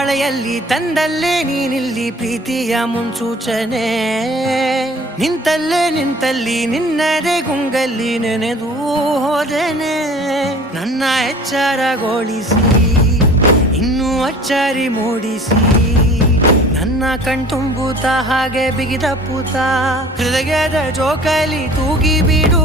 ಮಳೆಯಲ್ಲಿ ತಂದಲ್ಲೇ ನೀನಿಲ್ಲಿ ಪ್ರೀತಿಯ ಮುನ್ಸೂಚನೆ ನಿಂತಲ್ಲಿ ನಿನ್ನದೇ ಗುಂಗಲ್ಲಿ ನೆನೆದು ಹೋದೆನೆ ನನ್ನ ಎಚ್ಚರಗೊಳಿಸಿ ಇನ್ನೂ ಅಚ್ಚರಿ ಮೂಡಿಸಿ ನನ್ನ ಕಣ್ತುಂಬುತ್ತ ಹಾಗೆ ಬಿಗಿದ ಪೂತ ಹೃದಯದ ಜೋಕಾಲಿ ತೂಗಿ ಬಿಡು